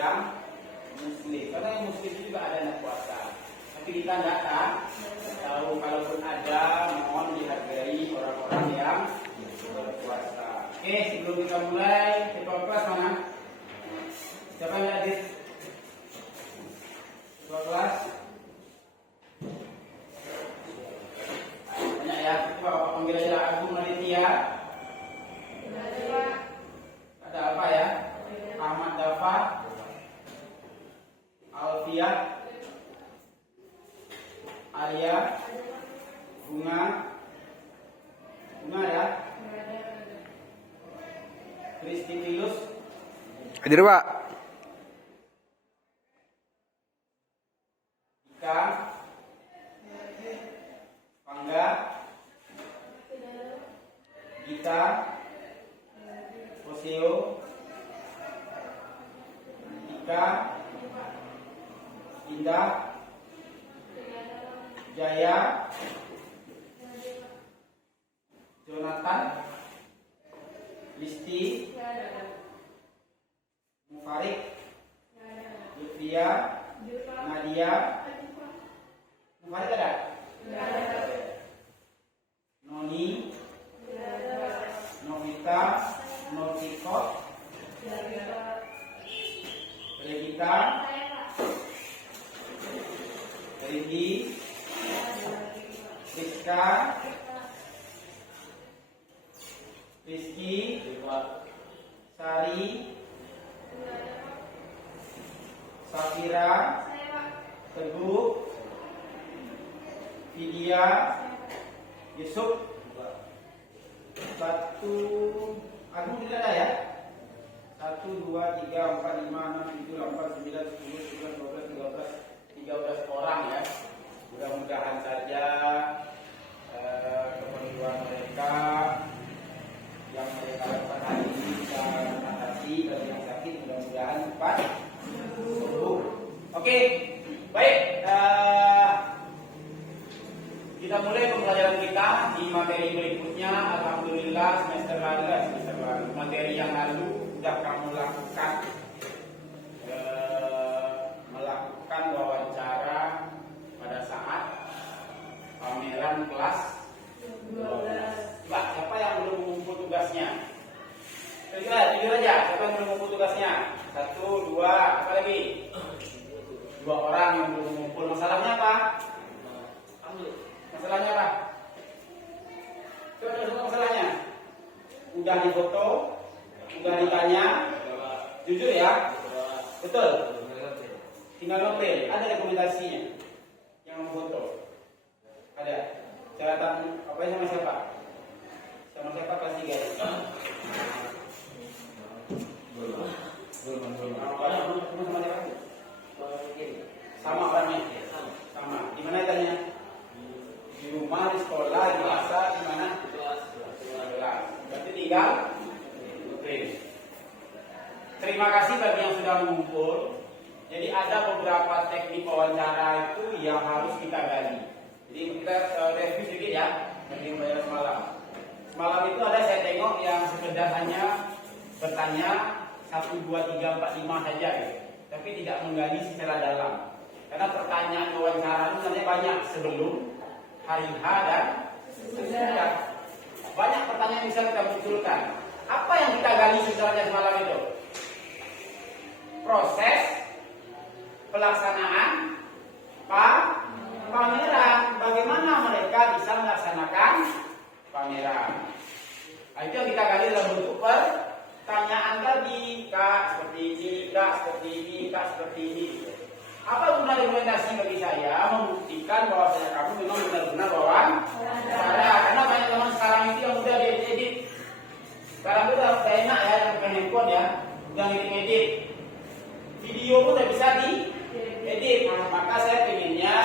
yang muslim. Karena yang muslim itu juga ada anak puasa. Tapi kita tidak tahu, kalaupun ada, mohon dihargai orang-orang yang berpuasa. Oke, sebelum kita mulai, kita kelas mana? Siapa yang hadir? Ketua kelas? Banyak ya, itu Bapak panggil aja Agung Malitia. Ada apa ya? Ahmad Dafa, Alfiat, Alia, Bunga ada? Kristi Pilus. Hadir Pak. Ika, Pangga, Gita, Posio, Ika, Indah, Jaya, Jonathan, Listi, Mufarik, Lutfia, Nadia. Mufarik ada? Noni, Novita, Noviko, Regita, Rindi, Rizka, Rizky, Sari, Safira, Teguh, Vidya, Yusuf. Satu, Agung tidak ada ya? 1, 2, 3, 4, 5, 6, 7, 8, 9, 10, 11, 12, 13 orang ya. Mudah-mudahan saja keperluan mereka yang mereka lakukan hari ini bisa mengatasi. Bagi yang sakit mudah-mudahan cepat sembuh. Oke, baik. Kita mulai pembelajaran kita di materi berikutnya. Alhamdulillah semester lalu materi yang lalu sudah kamu lakukan melakukan wawancara pada saat pameran kelas 12. Coba siapa yang belum mengumpul tugasnya? Jujur aja, siapa yang belum mengumpul tugasnya? 1, 2, apa lagi? 2 orang yang belum mengumpul. Masalahnya apa? Masalahnya apa? Coba masalahnya. Udah difoto, udah ditanya, jujur ya, betul. Tinggal nopel, ada rekomendasinya yang memfoto. Ada. Catatan apa sama siapa? Sama siapa kelas 3 ya? Sama orangnya? Sama. Di mana tanya? Di rumah, di sekolah, di pasar, di mana? Berarti tinggal print. Terima kasih bagi yang sudah mengumpul. Jadi ada beberapa teknik wawancara itu yang harus kita gali. Jadi kita review sedikit ya dari pembelajaran semalam. Semalam itu ada saya tengok yang sekedar hanya bertanya 1, 2, 3, 4, 5 saja gitu. Tapi tidak menggali secara dalam. Karena pertanyaan wawancara itu sebenarnya banyak sebelum, hari H dan sesudah. Banyak pertanyaan yang bisa kita munculkan. Apa yang kita gali sebenarnya semalam itu? Proses pelaksanaan pameran. Bagaimana mereka bisa melaksanakan pameran? Nah, itu yang kita gali dalam bentuk pertanyaan tadi. Kak seperti ini, Kak seperti ini, Kak seperti ini. Apa guna rekomendasi bagi saya membuktikan bahwa kamu memang benar-benar wawancara? Karena banyak teman sekarang itu yang udah diedit. Sekarang itu udah enak ya, yang pakai handphone ya, udah ngedit. Video pun udah bisa diedit. Maka saya pengennya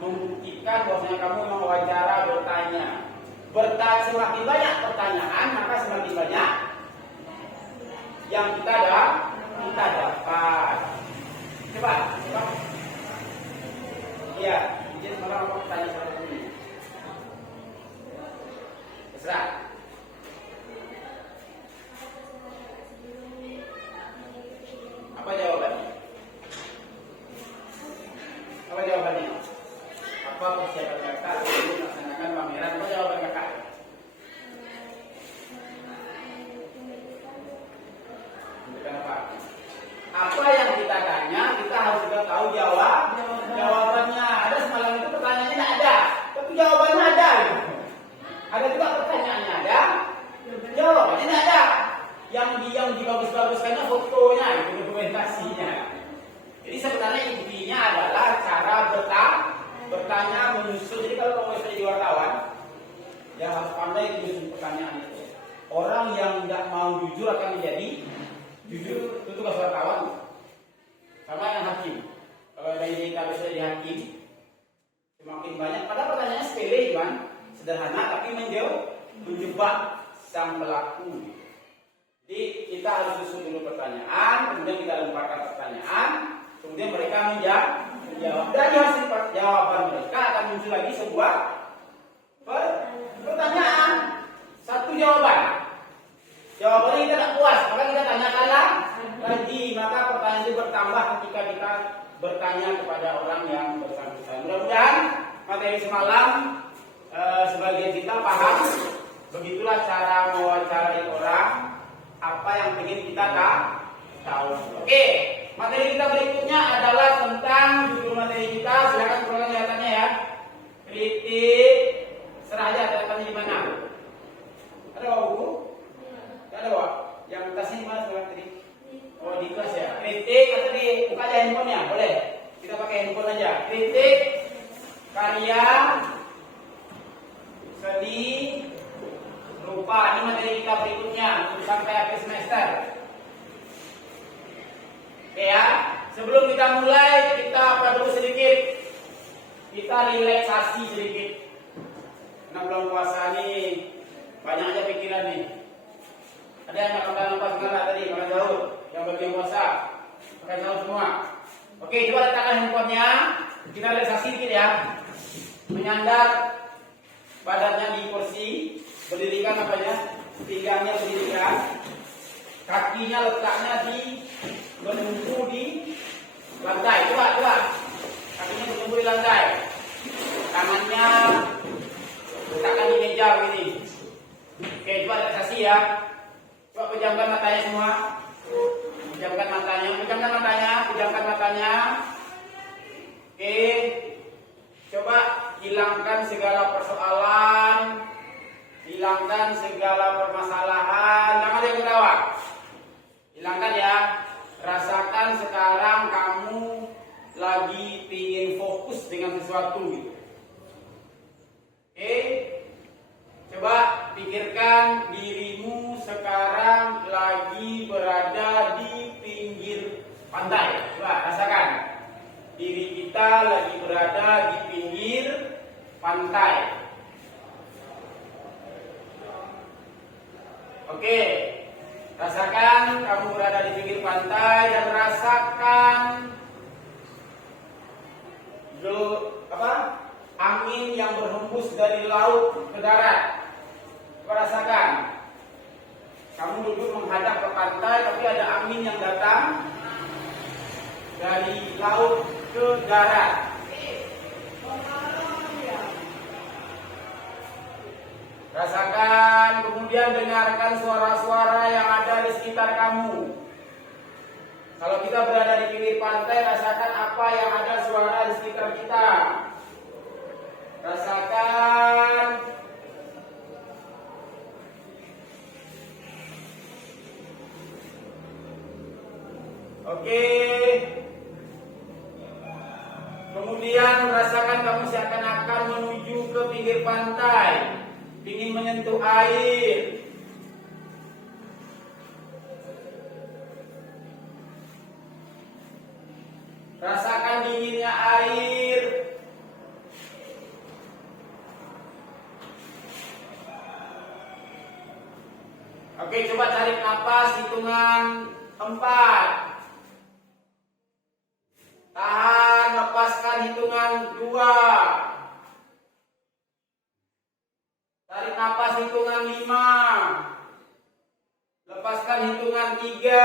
membuktikan bahwasanya kamu memang wawancara bertanya. Semakin banyak pertanyaan, maka semakin banyak yang kita dapat. Coba. Iya, izin malah mau tanya satu dulu. Terserah. Apa jawabannya? jawabannya? Apa persiapan kakak sebelum melaksanakan pameran? Apa jawaban kakak? Kenapa? Apa yang kita tanya, kita harus juga tahu jawabannya. Ada semalam itu pertanyaannya tidak ada, tapi jawabannya ada. Ada juga pertanyaannya ada, jawabannya tidak ada. Yang dibagus-baguskannya fotonya, itu dokumentasinya. Jadi sebenarnya intinya adalah cara bertanya menyusun. Jadi kalau kamu jadi wartawan, ya harus pandai menyusun pertanyaan itu. Orang yang tidak mau jujur akan menjadi jujur, itu tugas wartawan. Sama yang hakim. Kalau dari kita bisa jadi hakim, semakin banyak. Padahal pertanyaannya sepele, kan, sederhana, tapi menjebak sang pelaku. Jadi kita harus susun dulu pertanyaan, kemudian kita lemparkan pertanyaan, kemudian mereka menjawab. Dari hasil jawaban mereka akan muncul lagi sebuah pertanyaan, satu jawaban. Jawabannya kita tidak puas, maka kita tanyakanlah lagi. Maka pertanyaan itu bertambah ketika kita bertanya kepada orang yang bersangkutan. Mudah-mudahan materi semalam sebagian kita paham. Begitulah cara mewawancarai orang, apa yang ingin kita tahu. Oke, materi kita berikutnya adalah tentang judul materi kita. Silakan keluarkan kelihatannya ya. Kritik. Serah aja kelihatannya di mana. Ada buku? Ada Pak? Yang tasnya di mana sebelah tadi? Oh, di kelas ya. Kritik atau di buka aja handphonenya, boleh. Kita pakai handphone aja. Kritik karya seni rupa. Ini materi kita berikutnya untuk sampai akhir semester. Oke ya. Sebelum kita mulai, kita apa dulu sedikit? Kita relaksasi sedikit. Karena bulan puasa ini banyak aja pikiran nih. Ada yang makan nafas segala tadi, makan sahur, yang bagian puasa, makan sahur semua. Oke, coba letakkan handphonenya, kita relaksasi dikit ya. Menyandar badannya di kursi, berdirikan apanya, pinggangnya berdirikan, kakinya letaknya di menunggu di lantai. Coba, kakinya menunggu di lantai, tangannya letakkan di meja begini. Oke, coba relaksasi ya. Coba pejamkan matanya semua. Pejamkan matanya. Oke. Coba hilangkan segala persoalan, hilangkan segala permasalahan. Jangan ada yang ketawa. Hilangkan ya. Rasakan sekarang kamu lagi pingin fokus dengan sesuatu gitu. Oke. Coba pikirkan dirimu sekarang lagi berada di pinggir pantai. Coba rasakan diri kita lagi berada di pinggir pantai. Oke, rasakan kamu berada di pinggir pantai dan rasakan angin yang berhembus dari laut ke darat. Rasakan kamu duduk menghadap ke pantai, tapi ada angin yang datang dari laut ke darat. Rasakan, kemudian dengarkan suara-suara yang ada di sekitar kamu. Kalau kita berada di pinggir pantai, rasakan apa yang ada suara di sekitar kita. Rasakan. Oke. Kemudian rasakan kamu seakan-akan menuju ke pinggir pantai, ingin menyentuh air. Rasakan dinginnya air. Oke, coba tarik nafas hitungan 4. Tahan, lepaskan hitungan 2. Tarik nafas hitungan 5. Lepaskan hitungan 3.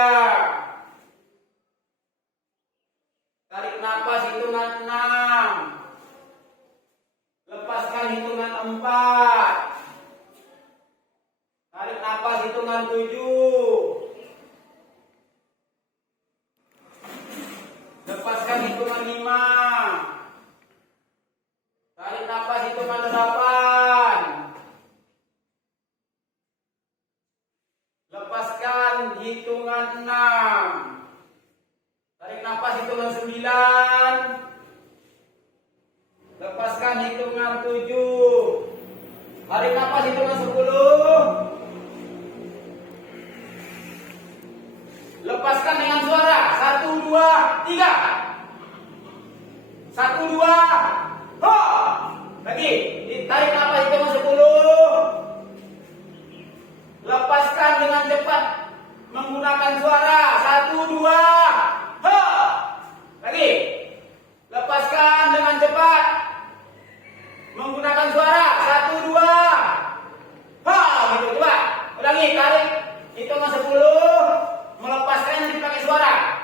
Tarik nafas hitungan 6. hitungan 4. Tarik nafas hitungan 7. Lepaskan hitungan 5. Tarik nafas hitungan 8. Lepaskan hitungan 6. Tarik nafas hitungan 9. Lepaskan hitungan 7. Tarik nafas hitungan 10. Lepaskan dengan suara. 1, 2, 3. 1, 2. Ho! Lagi. Tarik nafas hitungan 10. Lepaskan dengan cepat menggunakan suara. 1, 2. Ho! Lagi. Lepaskan dengan cepat menggunakan suara. 1, 2. Ha, gitu. Coba ulangi. Tarik hitungan 10. Melepaskan nanti pakai suara.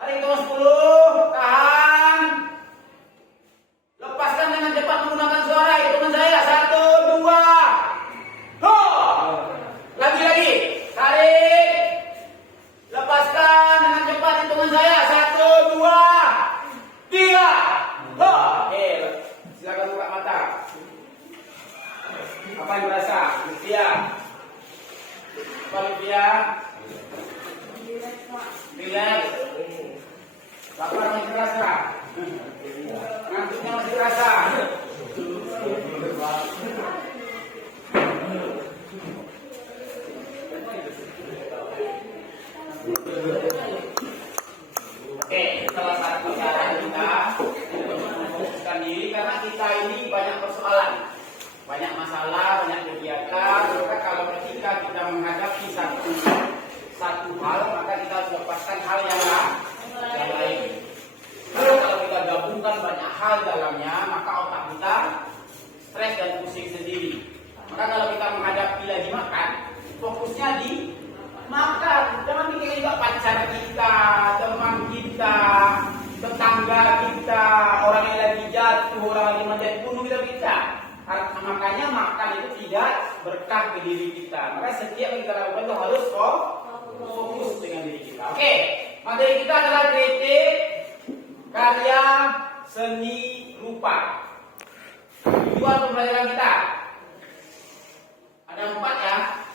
Tarik hitungan 10. Tahan. Lepaskan dengan cepat menggunakan suara. Hitungan saya. 1, 2. Ho. Lagi. Tarik. Lepaskan dengan cepat. Hitungan saya. 1, 2, 3. Ho. Oke. Silakan buka mata. Apa yang berasa? Lutfia. Apa Lutfia? Relax. Lapar masih terasa. Ngantuknya masih terasa. Oke, salah satu cara kita memfokuskan diri karena kita ini banyak persoalan, banyak masalah, banyak kegiatan. Maka kalau ketika kita menghadapi satu hal, maka kita harus lepaskan hal yang lain. Kalau kita gabungkan banyak hal dalamnya, maka otak kita stres dan pusing sendiri. Maka kalau kita menghadapi lagi makan, fokusnya di makan. Jangan pikirkan juga pacar kita, teman kita, tetangga kita, orang yang lagi jatuh, orang yang lagi menjadi bunuh kita. Makanya makan itu tidak berkah ke diri kita. Maka setiap yang kita lakukan itu harus fokus dengan diri kita. Oke, materi kita adalah kritik karya seni rupa. Tujuan pembelajaran kita ada 4 ya.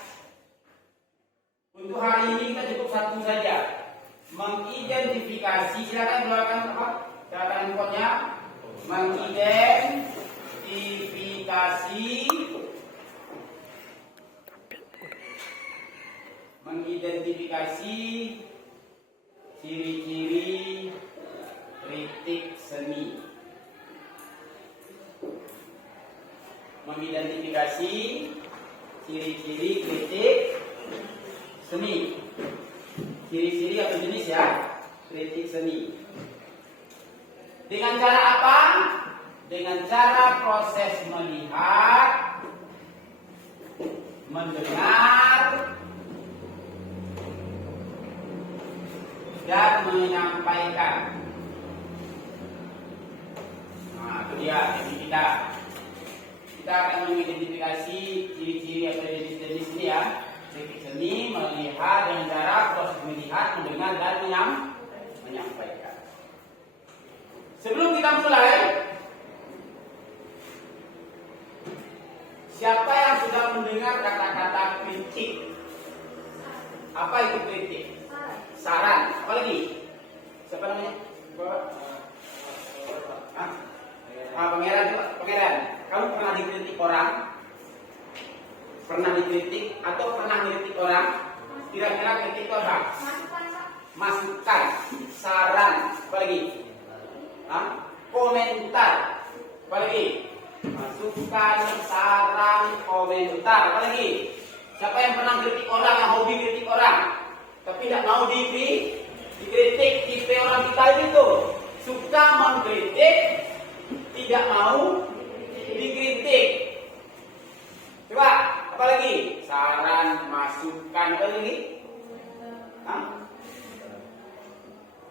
Untuk hari ini kita cukup 1 saja. Mengidentifikasi, silakan keluarkan apa? Catatan handphonenya. Mengidentifikasi ciri-ciri kritik seni. Mengidentifikasi ciri-ciri kritik seni. Ciri-ciri atau jenis ya kritik seni. Dengan cara apa? Dengan cara proses melihat, mendengar, dan menyampaikan. Nah, itu dia teknik kita. Kita akan mengidentifikasi ciri-ciri atau jenis-jenis ini ya. Kritik seni melihat dengan cara proses melihat, mendengar, dan menyampaikan. Sebelum kita mulai, siapa yang sudah mendengar kata-kata kritik? Apa itu kritik? Saran. Apa lagi? Siapa namanya? Pangeran. Pangeran. Kamu pernah dikritik orang? Pernah dikritik atau pernah mengkritik orang? Kira-kira kritik itu apa? Masukan, saran. Apa lagi? Komentar. Apa lagi? Masukan, saran, komentar. Apa lagi? Siapa yang pernah kritik orang, yang hobi kritik orang, tapi tidak mau dikritik? Tipe orang kita itu suka mengkritik, tidak mau dikritik. Coba, apa lagi? Saran, masukan, apa lagi?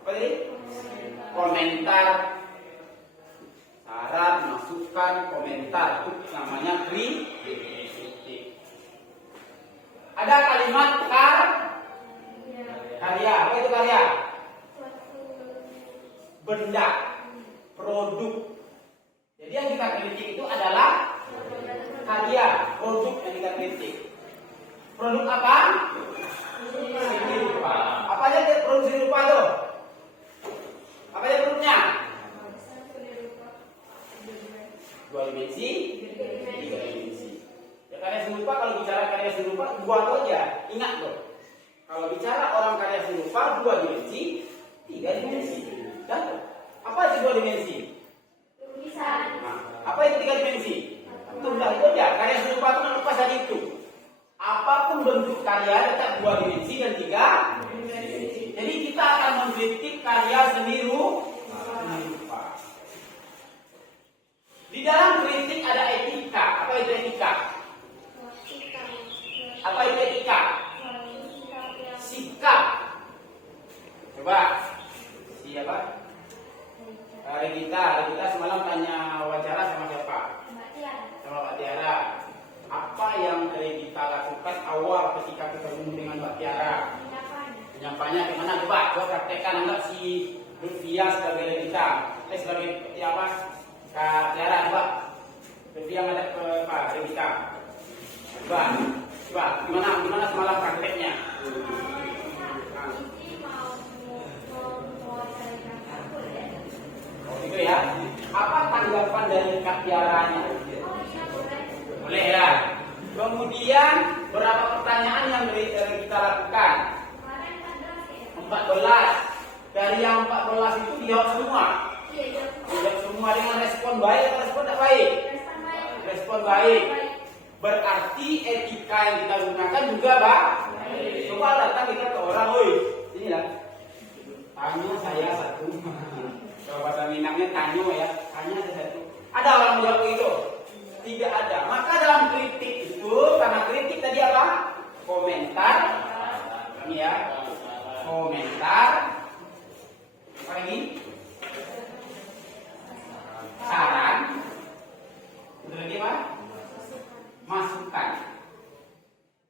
Apa lagi? Komentar, saran, masukan. menentukan komentar, itu namanya kritik. Ada kalimat karya. Apa itu karya? Benda, produk. Jadi yang kita kritik itu adalah karya, produk yang kita kritik. Produk apa? Seni rupa. Apa aja produk seni rupa itu? Apa aja produknya? 2 dimensi, 3 dimensi. Ya, karya seni rupa, kalau bicara karya seni rupa, buat aja. Ingat loh. Kalau bicara orang karya seni rupa, 2 dimensi, 3 dimensi. Dan apa itu 2 dimensi? Lukisan. Nah, apa itu 3 dimensi? Itu udah itu aja. Karya seni rupa itu lepas dari itu. Apapun bentuk karya tetap 2 dimensi dan 3 dimensi. Jadi kita akan mengkritik karya seni rupa. Di dalam kritik ada etika. Apa itu etika? Apa itu etika? Sikap. Coba siapa? Regita semalam tanya wawancara sama siapa? Sama Mbak Tiara. Apa yang Regita lakukan awal ketika ketemu dengan Mbak Tiara? Penyampainya gimana? Coba praktekkan. Anggap si Lutfia sebagai Regita, sebagai apa? Kak Tiara, coba. Lutfia ngadap ke Pak Regita. Coba, gimana semalam prakteknya? Gitu ya. Apa tanggapan dari Kak Tiaranya? Boleh ya. Kemudian berapa pertanyaan yang kita lakukan? 14. Dari yang 14 itu dijawab semua. Dijawab semua dengan respon baik atau respon tidak baik? Respon baik. Berarti etika yang kita gunakan juga baik. Coba datang kita ke orang, woi, sini lah. Tanya saya satu. Kalau bahasa Minangnya tanya ya, tanya ada satu. Ada orang menjawab itu? Tidak ada. Maka dalam kritik itu, karena kritik tadi apa? Komentar. Ya. Komentar. Apa lagi? Saran. Itu lagi apa? Masukan.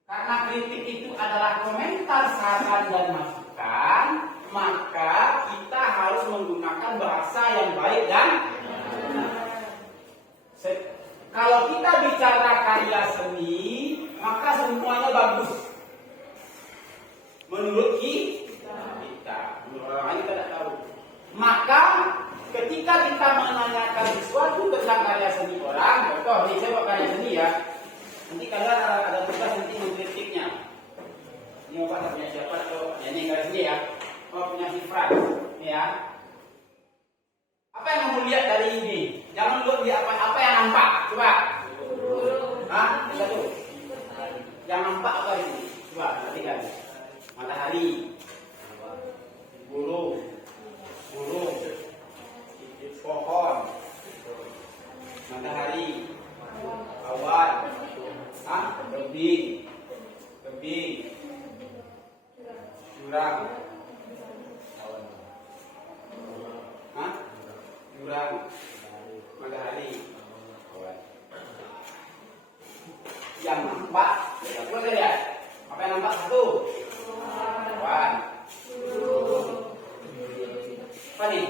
Karena kritik itu adalah komentar, saran, dan masukan, maka kita harus menggunakan bahasa yang baik dan kalau kita bicara karya seni, maka semuanya bagus. Menurut kita, menurut orang lain kita tidak tahu. Maka ketika kita menanyakan sesuatu tentang karya seni orang, contoh, ini saya buat karya seni ya. Nanti kalian ada tugas nanti mengkritiknya. Ini apa punya siapa atau ini karya seni ya? Oh, punya si Frans, ya. Apa yang kamu lihat dari ini? Jangan dulu lihat apa yang nampak. Coba. Hah? Satu. Yang nampak apa ini? Coba perhatikan. Matahari, burung, pohon, matahari, awan, tebing, jurang. Jurang, matahari, awan. Yang nampak, apa lihat? Apa yang nampak? Satu, awan. Apa nih?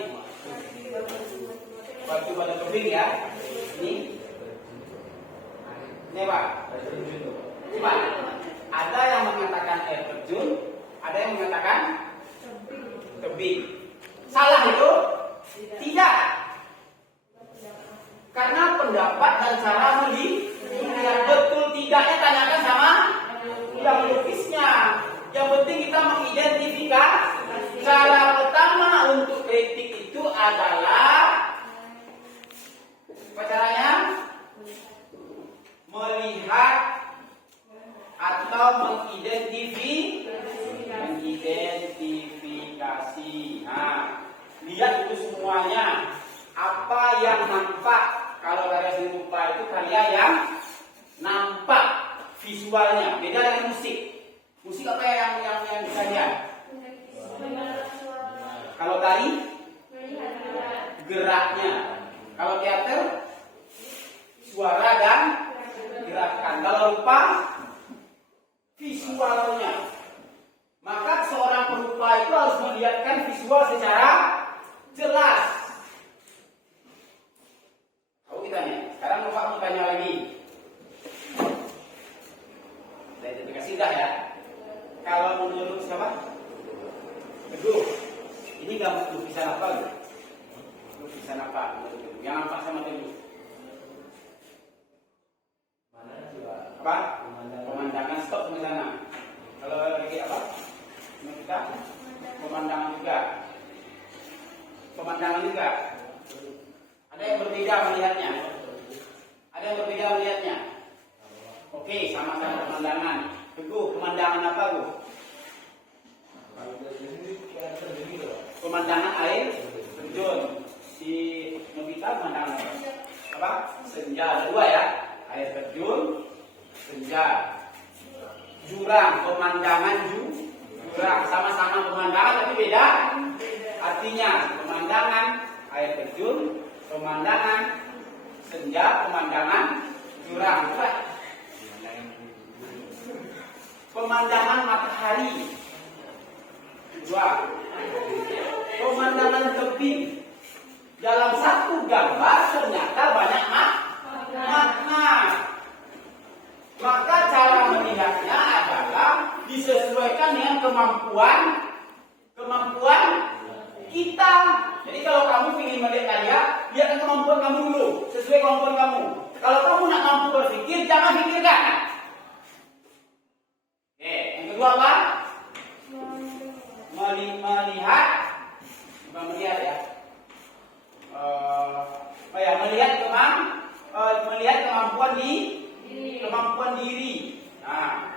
Batu pada tebing ya. Ini apa? Coba. Ada yang mengatakan air terjun, ada yang mengatakan tebing. Salah itu? Tidak. Karena pendapat dan cara melihat betul tidaknya tanyakan sama yang melukisnya. Yang penting kita mengidentifikasi. Cara pertama untuk kritik itu adalah apa caranya? Melihat atau mengidentifikasi. Nah, lihat itu semuanya. Apa yang nampak? Kalau karya seni rupa itu karya yang nampak visualnya. Beda dengan musik. Musik apa yang kita lihat? Kalau tari, geraknya. Kalau teater, suara dan gerakan. Kalau rupa, visualnya. Maka seorang perupa itu harus melihatkan visual secara jelas. Tahu kita nih. Sekarang Bapak mau tanya lagi. Saya identifikasi dah ya. Kalau menurut siapa? Teguh. Ini gambar lukisan apa? Lukisan apa? Yang nampak sama Teguh. Apa? Pemandangan, stop sampai sana. Kalau lagi apa? Kita pemandangan juga. Pemandangan juga. Ada yang berbeda melihatnya. Ada yang berbeda melihatnya. Oke, sama-sama pemandangan. Teguh, pemandangan apa, Bu? Pemandangan air terjun. Si Nobita pemandangan apa? Senja. Ada dua ya. Air terjun, senja. Jurang, pemandangan jurang. Sama-sama pemandangan tapi beda. Artinya pemandangan air terjun, pemandangan senja, pemandangan jurang. Pemandangan matahari. Dua. Pemandangan tebing. Dalam satu gambar ternyata banyak makna. Maka cara melihatnya adalah disesuaikan dengan kemampuan kita. Jadi kalau kamu ingin melihat karya, lihatkan kemampuan kamu dulu, sesuai kemampuan kamu. Kalau kamu nak mampu berpikir, jangan pikirkan. Oke, yang kedua apa? Melihat, bukan melihat ya. Melihat kemampuan diri. Nah,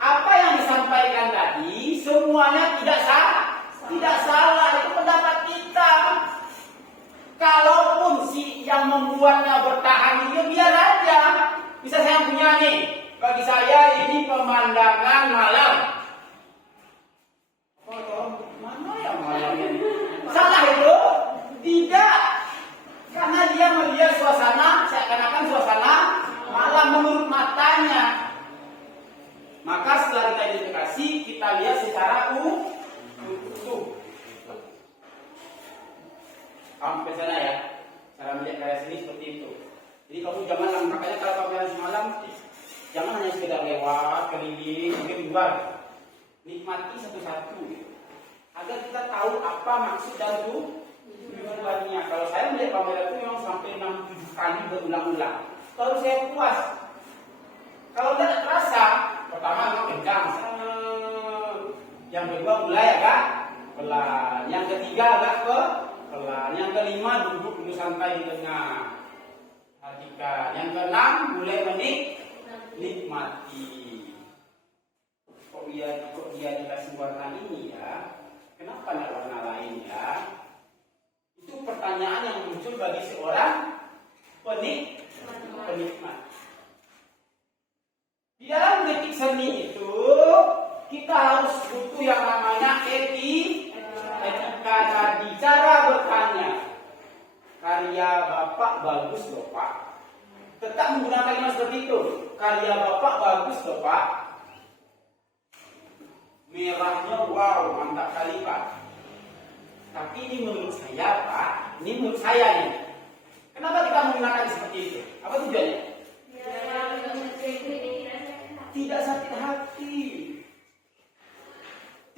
apa yang disampaikan tadi semuanya tidak salah, itu pendapat kita. Kalaupun si yang membuatnya bertahan dia biar aja. Bisa saya punya nih, bagi saya ini pemandangan malam. Mana yang malamnya? Salah itu? Tidak. Karena dia melihat suasana, seakan-akan suasana malam menurut matanya. Maka setelah kita identifikasi, kita lihat secara utuh. Sampai sana ya. Cara melihat karya seni seperti itu. Jadi kamu jangan, makanya kalau pameran semalam, jangan hanya sekedar lewat, keliling, mungkin luar. Nikmati satu-satu. Agar kita tahu apa maksud dan tujuannya. Kalau saya melihat pameran itu memang sampai 6-7 kali berulang-ulang. Kalau saya puas. Kalau tidak terasa, pertama memang kencang. Yang kedua mulai agak pelan. Yang ketiga agak pelan. Yang kelima duduk dulu santai di tengah. Perhatikan. Yang keenam mulai menikmati. Kok dia dikasih warna ini ya? Kenapa tidak warna lain ya? Itu pertanyaan yang muncul bagi seorang penikmat. Di dalam kritik seni itu kita harus butuh yang namanya etika tadi. Cara bertanya, karya Bapak bagus loh Pak. Tetap menggunakan kalimat seperti itu. Karya Bapak bagus loh Pak. Merahnya wow, mantap kali Pak. Tapi ini menurut saya Pak, ini menurut saya nih. Kenapa kita menggunakan seperti itu? Apa tujuannya? Tidak sakit hati.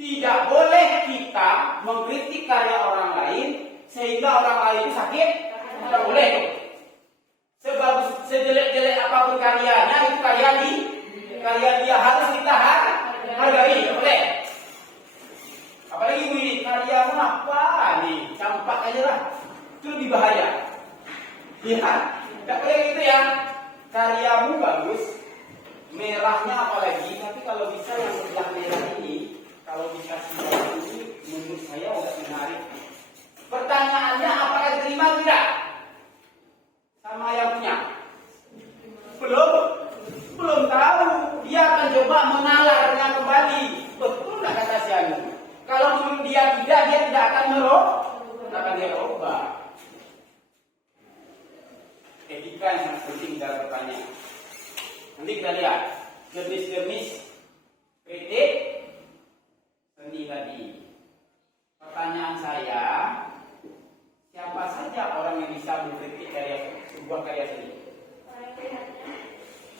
Tidak boleh kita mengkritik karya orang lain sehingga orang lain itu sakit. Tidak boleh. Sebagus sejelek-jelek apapun karyanya, itu karya dia harus kita hargai. Tidak boleh. Apalagi ini karyamu apa nih? Campak aja lah. Itu lebih bahaya. Lihat, tidak boleh gitu ya. Karyamu bagus, merahnya apalagi, tapi kalau bisa yang sebelah merah ini, kalau dikasih warna ini, menurut saya agak menarik. Pertanyaannya, apakah diterima tidak? Sama yang punya? Belum tahu. Dia akan coba menalarnya kembali. Betul nggak kata si Anu? Kalau menurut dia tidak akan merubah. logika yang sangat penting dalam bertanya. Nanti kita lihat jenis-jenis kritik seni tadi. Pertanyaan saya, siapa saja orang yang bisa mengkritik sebuah karya seni?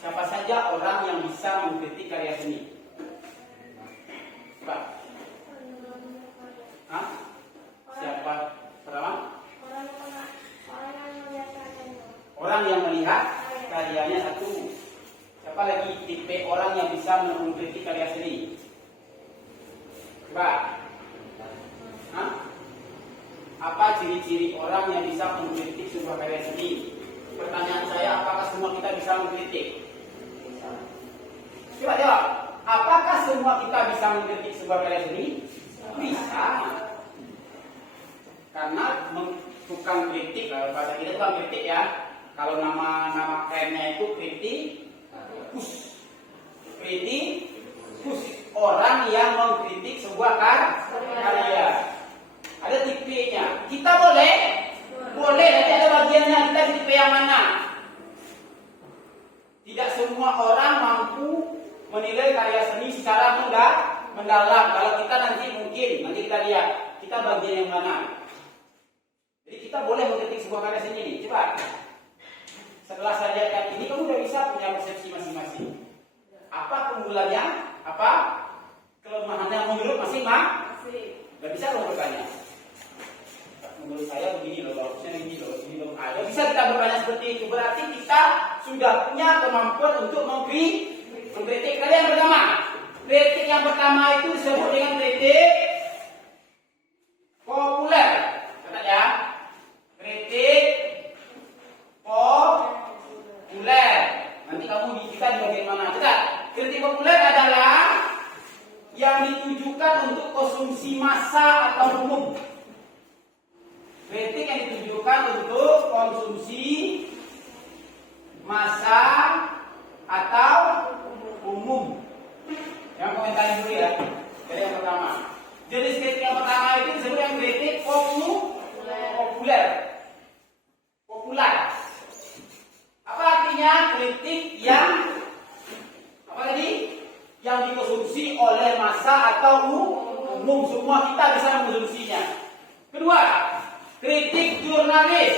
Siapa saja orang yang bisa mengkritik karya seni? Coba. Hah? Siapa? Pertama? Orang yang melihat karyanya satu. Siapa lagi tipe orang yang bisa mengkritik karya seni? Coba. Hah? Apa ciri-ciri orang yang bisa mengkritik sebuah karya seni? Pertanyaan saya, apakah semua kita bisa mengkritik? Coba jawab. Apakah semua kita bisa mengkritik sebuah karya seni? Bisa. Karena tukang kritik, bahasa kita tukang kritik ya. Kalau nama kerennya itu kritikus. Kritikus, orang yang mengkritik sebuah karya. Ada tipenya. Kita boleh, nanti ada bagiannya kita di tipe yang mana. Tidak semua orang mampu menilai karya seni secara mendalam. Kalau kita nanti kita lihat kita bagian yang mana. Jadi kita boleh mengkritik sebuah karya seni ini. Coba. Setelah saya lihat ini, kamu sudah bisa punya persepsi masing-masing. Apa keunggulannya? Apa kelemahannya menurut masing-masing? Gak bisa kamu bertanya. Menurut saya begini loh, harusnya begini loh. Ada bisa kita bertanya seperti itu. Berarti kita sudah punya kemampuan untuk mengkritik. Kalian yang pertama, kritik yang pertama itu disebut dengan kritik populer. Catat ya, kritik populer. Nanti kamu kita di bagian mana? Catat. Kritik populer adalah yang ditujukan untuk konsumsi massa atau umum. Kritik yang ditujukan untuk konsumsi massa atau umum. Yang komentarin dulu ya. Jadi yang pertama, jenis kritik yang pertama itu disebut yang kritik populer. Apa artinya? Kritik yang apa tadi? Yang dikonsumsi oleh massa atau umum. Semua kita bisa mengkonsumsinya. Kedua, kritik jurnalis.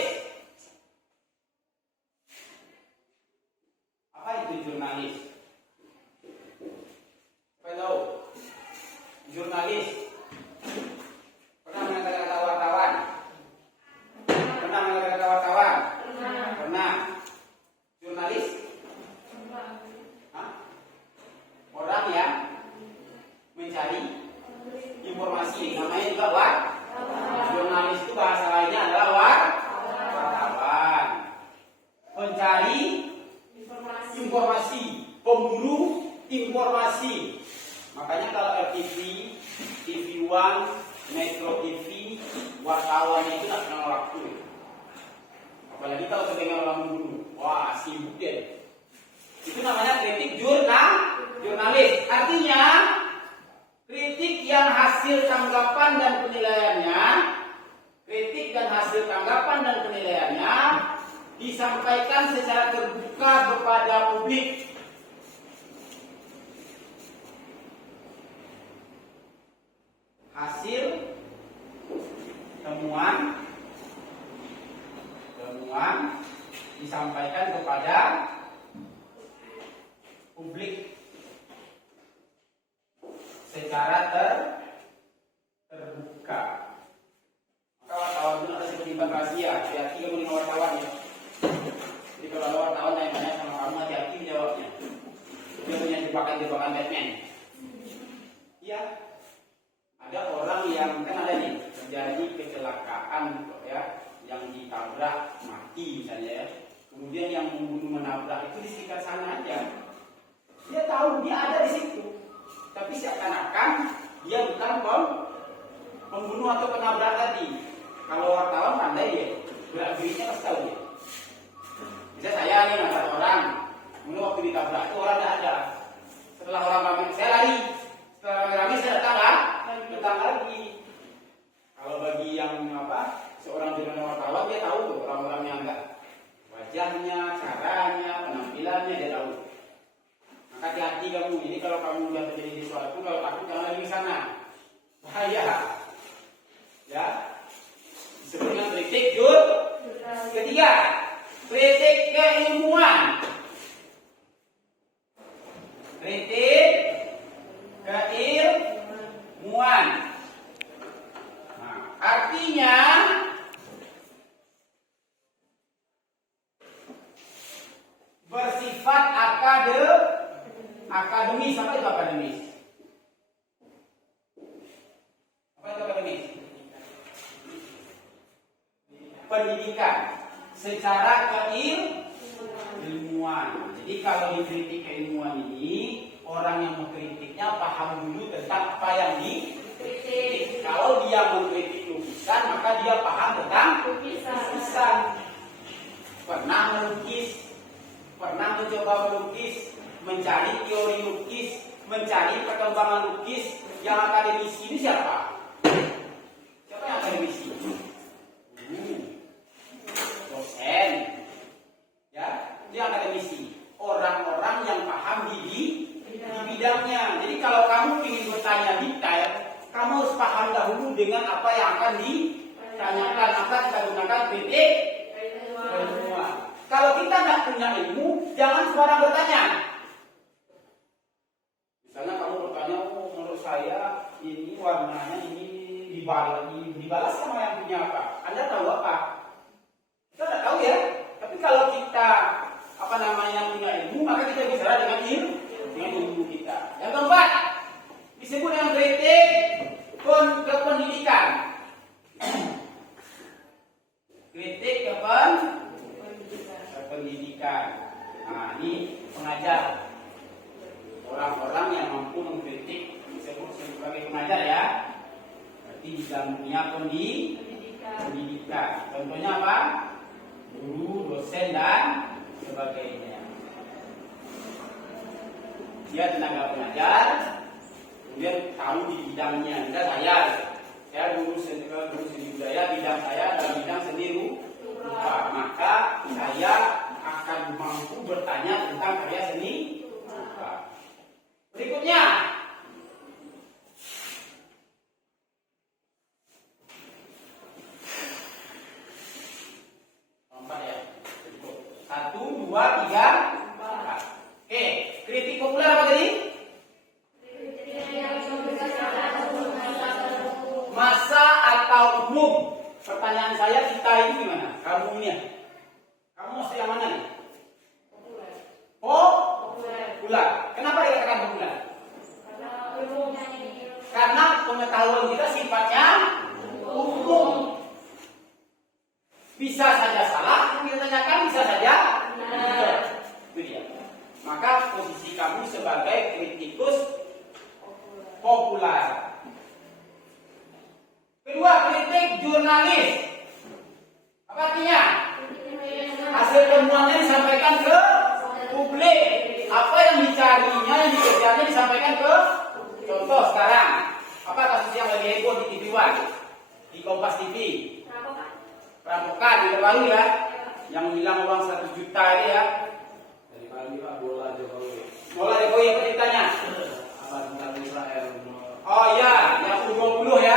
Apa itu jurnalis? Tahu? Jurnalis. Pernah mendengar kata wartawan? Pernah mendengar kata wartawan? Pernah. Jurnalis? Hah? Orang yang mencari informasi. Namanya juga jurnalis itu bahasa lainnya adalah wartawan. Pencari informasi, pemburu informasi. Makanya kalau RTV, TV One, Metro TV, wartawannya itu tak kenal waktu. Apalagi kalau sebagai orang dulu, wah sibuk deh. Itu namanya kritik jurnalis. Artinya kritik yang hasil tanggapan dan penilaiannya disampaikan secara terbuka kepada publik. Hasil temuan disampaikan kepada publik secara terbuka. Maka wartawan itu ada seperti rahasia. Hati-hati kamu dengan wartawan ya. Jadi kalau ada wartawan tanya sama kamu, hati-hati menjawabnya. Dia punya jebakan Batman. Iya. Ada orang yang kan ada nih terjadi kecelakaan ya, yang ditabrak mati misalnya ya. Kemudian yang membunuh menabrak itu di sekitar sana aja. Dia tahu dia ada di situ. Tapi seakan-akan dia bukan pembunuh atau penabrak tadi. Kalau wartawan pandai ya, gerak-geriknya pasti tahu dia. Bisa saya nih nabrak orang, dulu waktu ditabrak itu orang tidak ada. Setelah orang ramai, saya lari. Setelah ramai saya datang lagi. Kalau bagi yang seorang jurnalis wartawan dia tahu tuh orang-orang yang enggak wajahnya, caranya, penampilannya dia tahu. Maka hati-hati kamu. Jadi kalau kamu udah terjadi sesuatu, kalau takut jangan lagi ke sana. Bahaya. Ya. Disebut dengan kritik ketiga. Kritik keilmuan. Kritik keilmuan. Nah, artinya bersifat akademis. Apa itu akademis? Apa itu akademis? Pendidikan secara keilmuan. Jadi kalau dikritik keilmuan ini, orang yang mengkritiknya paham dulu tentang apa yang dikritik. Kalau dia mengkritik lukisan, maka dia paham tentang lukisan. Pernah melukis, pernah mencoba melukis, mencari teori lukis, mencari perkembangan lukis. Yang akademisi ini siapa? Siapa yang akademisi? Dosen, ya, dia akademisi. Orang-orang yang paham di bidangnya. Jadi kalau kamu ingin bertanya detail, kamu harus paham dahulu dengan apa yang akan ditanyakan. Maka kita gunakan kritik keilmuan. Kalau kita tidak punya ilmu, jangan sembarang bertanya. Misalnya kamu bertanya, oh menurut saya ini warnanya ini dibalas sama yang punya apa? Anda tahu apa? Kita tidak tahu ya. Tapi kalau kita punya ilmu, maka kita bicara dengan ilmu kita. Yang keempat, disebut dengan kritik kependidikan. Kritik kependidikan. Nah, ini pengajar. Orang-orang yang mampu mengkritik disebut sebagai pengajar ya. Berarti bidangnya pendidikan. Contohnya apa? Guru, dosen dan sebagainya. Dia tenaga pengajar, kemudian tahu di bidangnya. Saya guru seni budaya, bidang saya adalah bidang seni rupa. Maka saya akan mampu bertanya tentang karya seni rupa. Berikutnya, empat ya. 1, 2, 3, 4. Oke, kritik populer apa tadi? Masa atau umum? Pertanyaan saya, kita itu gimana? Kamu ini ya? Kamu masuk yang mana nih? Populer. Kenapa dikatakan populer? Karena pengetahuan kita sifatnya umum. Bisa saja salah, yang kita tanyakan bisa saja benar. Itu dia. Maka posisi kamu sebagai kritikus populer. Kedua, kritik jurnalis. Apa artinya? Hasil temuannya disampaikan ke publik. Apa yang dicarinya, yang dikejarnya disampaikan ke. Contoh sekarang, apa kasus yang lagi heboh di TV One, di Kompas TV? Perampokan yang terbaru ya, yang hilang uang 1 juta ini ya. Dari pagi Pak, bola Jokowi. Bola Jokowi apa ceritanya? Apa tentang Israel? Oh iya, yang U20 ya.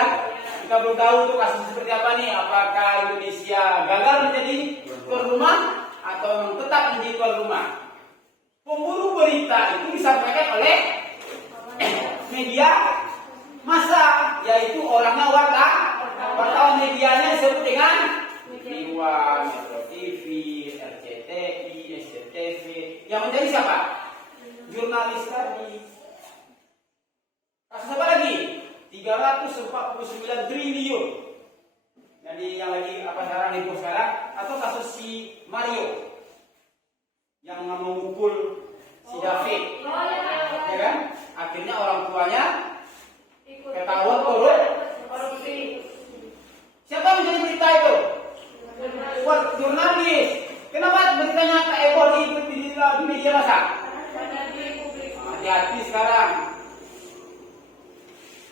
Kita belum tahu tuh kasus seperti apa nih. Apakah Indonesia gagal menjadi tuan rumah atau tetap menjadi tuan rumah? Pemburu berita itu disampaikan oleh media massa, yaitu orangnya wartawan. Medianya disebut dengan Iwan, Metro TV, RCTI, SCTV. Yang menjadi siapa? Jurnalis tadi. Kasus apa lagi? 349 triliun. Jadi yang lagi sekarang heboh sekarang, atau kasus si Mario yang memukul si David, ya kan? Akhirnya orang tuanya ketahuan korupsi. Siapa yang menjadi berita itu? Jurnalis. Kenapa beritanya heboh di media massa? Hati-hati sekarang.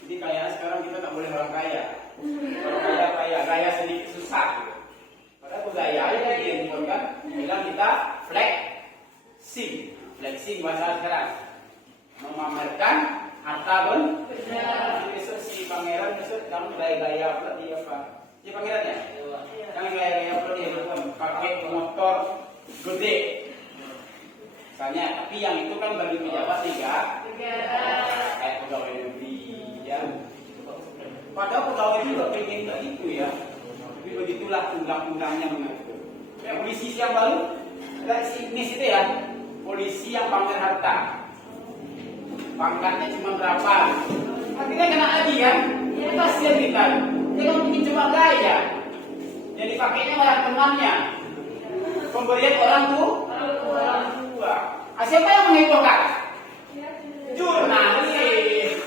Jadi kayaknya sekarang kita tak boleh orang kaya. Kalau kaya sedikit susah. Padahal budaya aja yang dibuat kan, bilang kita di apa? Di panggilan ya? Yang kayak perlu dia pakai motor gede. Misalnya, tapi yang itu kan bagi pejabat tiga. Kayak pegawai negeri ya. Padahal pegawai juga pengen begitu ya. Tapi begitulah undang-undangnya mengatur. Kayak polisi yang baru dari Signis itu ya. Polisi yang pamer harta. Pangkatnya cuma berapa? Akhirnya kena lagi kan? Ya kasihan kita. Dia kan mungkin cuma gaya. Yang dipakainya malah temannya. Pemberian orang tua. Siapa yang menghitungkan? Jurnalis.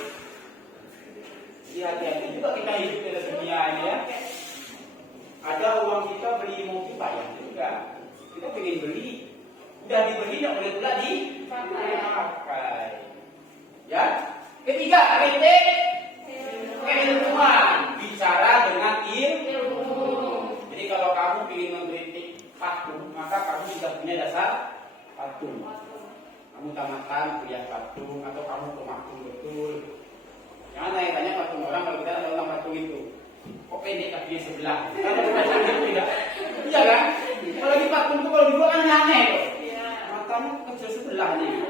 Hati-hati juga kita hidup di dunia ini ya. Ada uang kita beli mobil bayar juga. Kita pengen beli. Udah dibeli tidak boleh pula dipakai. Ya. Ketiga, kritik keilmuan. Bicara dengan ilmu. Jadi kalau kamu ingin mengkritik patung, maka kamu sudah punya dasar patung. Kamu tamatan kuliah patung atau kamu pematung betul. Jangan tanya patung orang kalau kita ada orang patung itu. Kok pendek kakinya sebelah? Kalau patung itu tidak. Iya kan? Kalau di patung itu kalau dibuat kan aneh. Matamu kecil sebelah nih.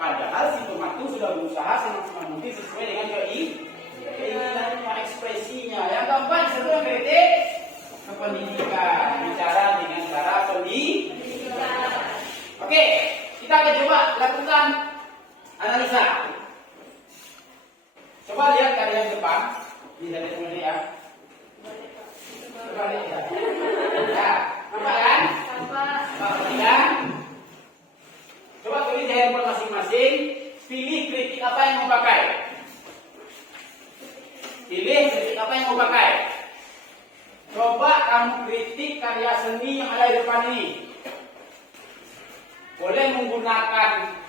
Padahal si pematung sudah berusaha semaksimal mungkin sesuai dengan keinginannya, ekspresinya. Yang keempat sebelum kritik kependidikan, bicara dengan cara pendidikan. Oke, kita akan coba lakukan analisa. Coba lihat karya depan di dari mulai ya. Coba lihat ya. Ya, nampak kan? Nampak. Coba tulis di handphone masing-masing. Pilih kritik apa yang mau pakai. Pilih kritik apa yang mau pakai. Coba kamu kritik karya seni yang ada di depan ini. Boleh menggunakan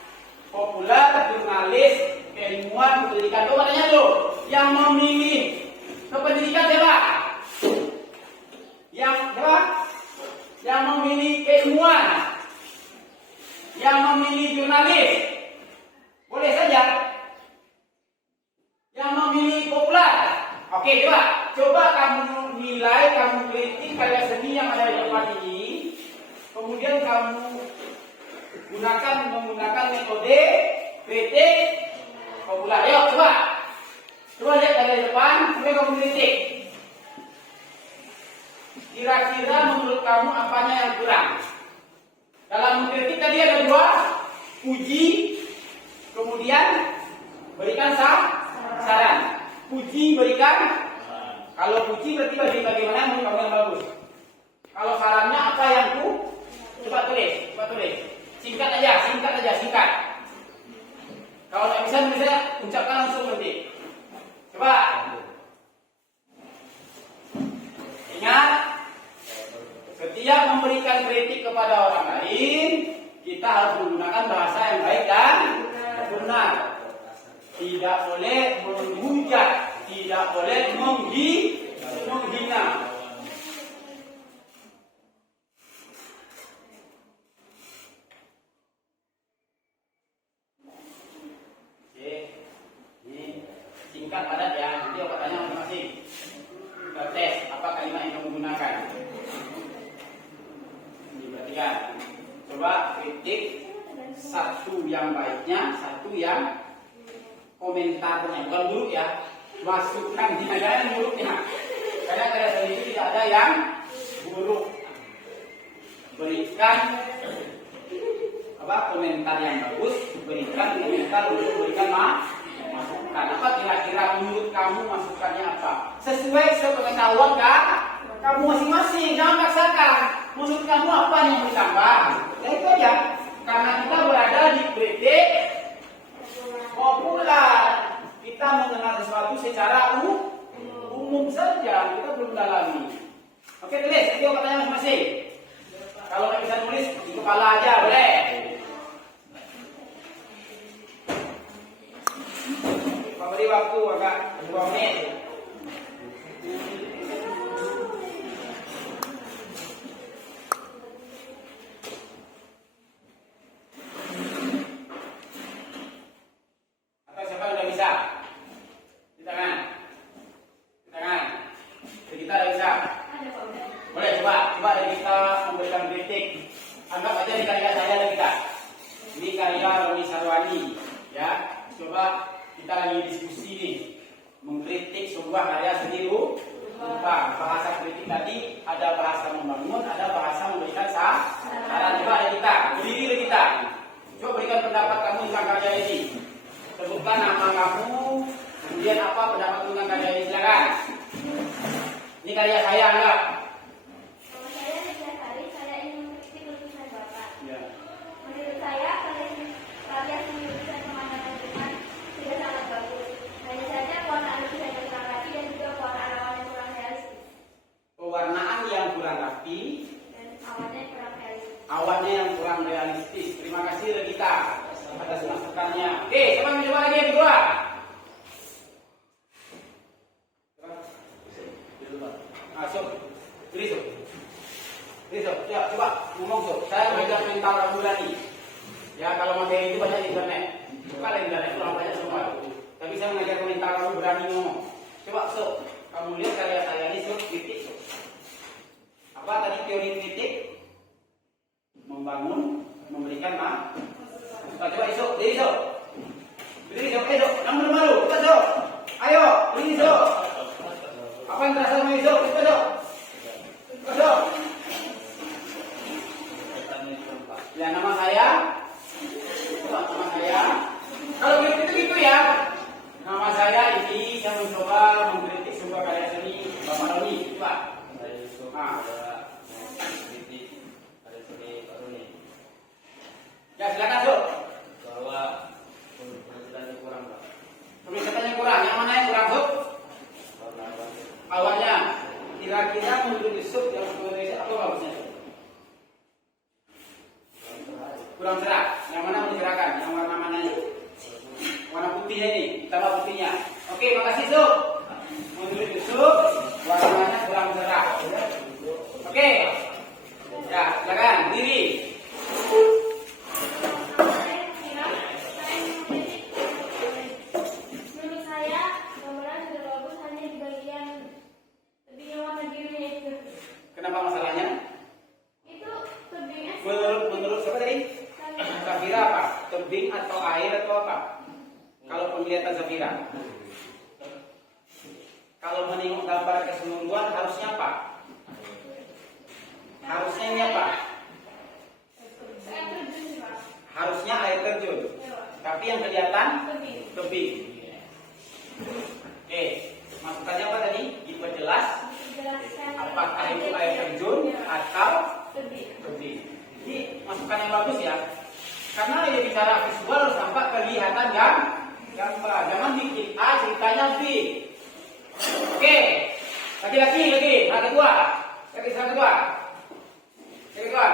populer, jurnalis, keilmuan, pendidikan. Coba tanya dulu. Yang memilih kependidikan siapa? Yang memilih keilmuan. Yang memilih jurnalis. Boleh saja. Yang memilih populer. Oke, coba kamu nilai, kamu kritik karya seni yang ada di depan ini. Kemudian kamu menggunakan metode kritik populer. Ayo, coba lihat karya di depan, kemudian kamu kritik. Kira-kira menurut kamu apanya yang kurang? Dalam mengkritik tadi ada dua, puji, kemudian berikan saran. Puji berikan, kalau puji berarti bagaimana menurut kamu yang bagus. Kalau sarannya apa yang coba tulis. Singkat aja. Kalau tidak bisa ucapkan langsung nanti. Coba. Ingat, setiap memberikan kritik kepada orang lain, kita harus menggunakan bahasa yang baik dan benar. Tidak boleh menghujat, tidak boleh menghina. Oke, ini singkat padat ya. Nanti aku tanya masing-masing. Kita tes apa kalimat yang kamu gunakan. Diperhatikan. Coba kritik satu yang baiknya, satu yang komentarnya, bukan buruk ya, masukkan tidak ada yang buruknya, karena karya seni itu tidak ada yang buruk. Berikan komentar yang bagus, berikan komentar untuk berikan masukan. Apa kira-kira menurut kamu masukannya apa? Sesuai sepengetahuan kamu masing-masing, jangan paksakan. Menurut kamu apa yang mau ditambah? Ya itu aja, karena kita berada di kritik populer, kita mengenal sesuatu secara umum saja, kita belum dalami. Oke, tulis, itu katanya masing-masing. Kalau nggak bisa nulis di kepala aja boleh. Beri waktu agak 2 menit. Atau siapa udah bisa? Di tangan. berkembang. Bahasa kritik tadi ada bahasa membangun, ada bahasa memberikan saran. Coba ada kita, berdiri kita. Coba berikan pendapat kamu tentang karya ini. Sebutkan nama kamu, kemudian apa pendapat tentang karya ini, silakan. Ini karya saya enggak? Nama saya Rizka Sari, saya ingin mengkritik lukisan Bapak. Ya. Menurut saya, karya seni lukisan pemandangan depan sudah sangat bagus. Hanya saja warna lukisannya kurang rapi dan juga warna awan yang kurang realistis. Pewarnaan yang kurang rapi, Dan awannya kurang realistis. awannya yang kurang realistis. Terima kasih Regita atas masukannya. Oke, coba mencoba lagi yang kedua. Masuk, beri sob. Beri sob, ya, coba ngomong sob. Saya belajar mental kamu berani. Ya, kalau materi itu banyak di internet. Bukan di internet, kurang banyak semua. Tapi saya mengajar mental kamu berani ngomong. Coba sob, kamu lihat karya saya ini sob, kritik sob. Apa tadi teori kritik? Membangun, memberikan coba esok, berdiri esok. Berdiri esok, esok, namun malu, kita esok. Ayo, berdiri esok. Apa yang terasa sama esok? Kita esok. Esok. Ya, nama saya. Coba nama saya. Kalau kritik itu gitu ya. Nama saya ini, saya mencoba mengkritik sebuah karya seni Bapak Roni. Coba. Ya, silakan Sob. Bahwa penelitiannya kurang, Pak. Pemisahannya kurang. Yang mana yang kurang Sob? Awalnya. Kira-kira menurut Sob yang sebenarnya apa bagusnya Sob? Kurang cerah. Yang mana mencerahkan? Yang warna mananya? Warna putihnya ini. Tambah putihnya. Oke, makasih Sob. Menurut Sob, warnanya kurang cerah. Oke. Ya, silakan. Diri. Menurut saya, gambaran sudah bagus hanya di bagian tebingnya warna birunya itu. Kenapa masalahnya? Itu tebingnya Menurut siapa tadi? Zafira apa? Tebing atau air atau apa? Kalau penglihatan Zafira. Kalau menengok gambar keseluruhan harusnya apa? Harusnya ini apa? saya terjun, Pak. Harusnya air terjun. Tapi yang kelihatan tebing. Oke, masukannya apa tadi? Diperjelas Jelaskan apakah itu air terjun atau tebing. tebing. Ini masukan yang bagus ya. Karena dia bicara visual harus tampak kelihatan gambar. Jangan bikin A ceritanya B. Oke, lagi. Yang kedua. Yang kedua.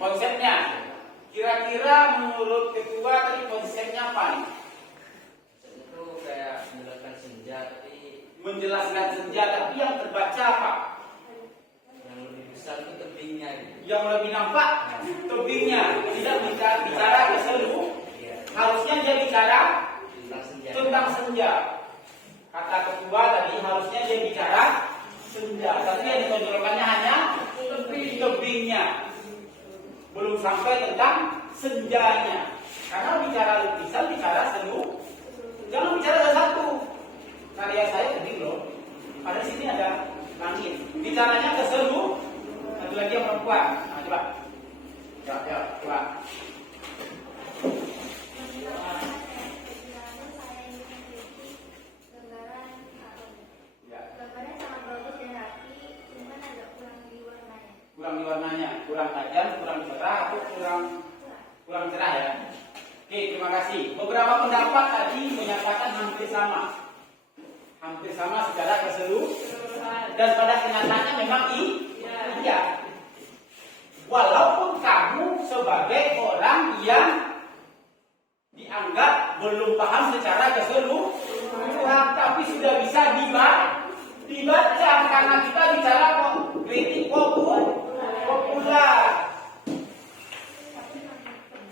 Konsepnya, kira-kira menurut ketua tadi konsepnya apa nih? Itu kayak menjelaskan senja, tapi Menjelaskan senja, tapi yang terbaca apa? yang lebih besar itu tebingnya gitu. Yang lebih nampak tebingnya, tidak bicara keseluruhan. Iya. Harusnya dia bicara Tentang senja. tentang senja. Kata ketua tadi harusnya dia bicara senja, tapi yang ditonjolkannya hanya tebingnya. Belum sampai tentang senjanya. Karena bicara lukisan, bicara seluruh. Jangan bicara satu. Karya saya tebing loh. Pada sini ada langit. Bicaranya ke seluruh. Satu lagi yang perempuan. Nah, coba. Coba. Ya. Gambarnya sangat bagus dan rapi, cuman agak kurang di warnanya. Kurang di warnanya, kurang tajam, kurang cerah, atau kurang cerah ya. Oke, terima kasih. Beberapa pendapat tadi menyatakan hampir sama secara keseluruhan dan pada kenyataannya memang iya. Walaupun kamu sebagai orang yang dianggap belum paham secara keseluruhan, tapi sudah bisa dibaca karena kita bicara kritik populer.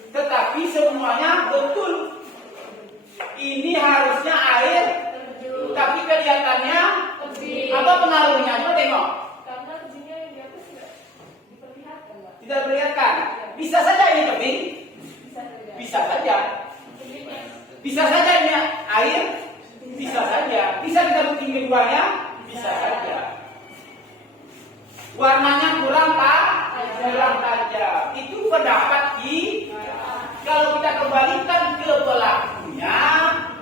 Tetapi semuanya betul. Ini harusnya air, tapi kelihatannya apa pengaruhnya? Coba tengok. Karena tebingnya yang di atas nggak Tidak perlihatkan. Bisa saja ini tebing. Bisa saja. Bisa saja ini air. Bisa saja. Bisa kita bukti keduanya. Bisa saja. Warnanya kurang tajam. Itu pendapat kalau kita kembalikan ke pelakunya,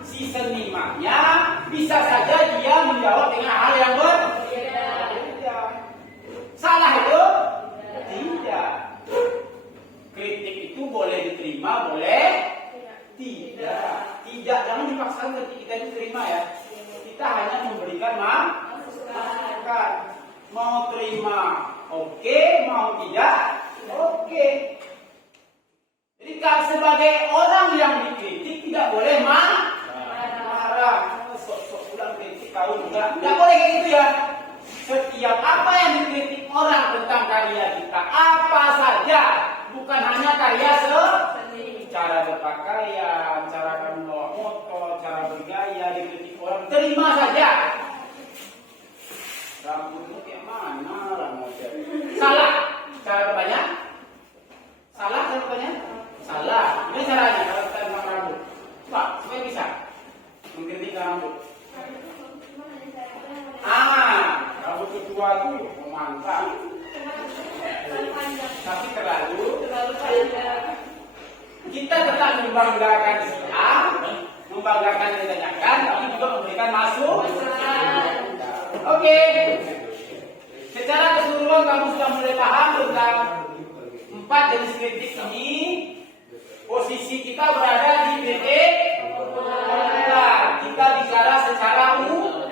si senimannya, bisa saja dia menjawab dengan hal yang berbeda. Salah itu? Tidak. Kritik itu boleh diterima, boleh tidak. Tidak, jangan dipaksakan ketika kita itu terima ya. Kita hanya memberikan masukan. Mau terima, oke. Mau tidak, oke. Jadi kalau sebagai orang yang dikritik tidak boleh marah. Sok-sok pulang kritik kau juga. Tidak boleh kayak gitu ya. Setiap apa yang dikritik orang tentang karya kita, apa saja, bukan hanya karya seni, cara berpakaian, cara membawa motor, cara bergaya, dikritik orang, terima saja. Rambutmu kayak mana rambutnya? Salah. Cara bertanya? Salah cara bertanya? Salah. Ini caranya kalau kita memang rambut. Coba, supaya bisa mengkritik rambut. Rambut kedua itu mantap. Tapi terlalu panjang. Kita tetap membanggakan membanggakan yang ditanyakan, tapi juga memberikan masukan. Oke. Secara keseluruhan kamu sudah mulai paham tentang 4 jenis kritik ini. Posisi kita berada di titik. Kita bicara secara umum.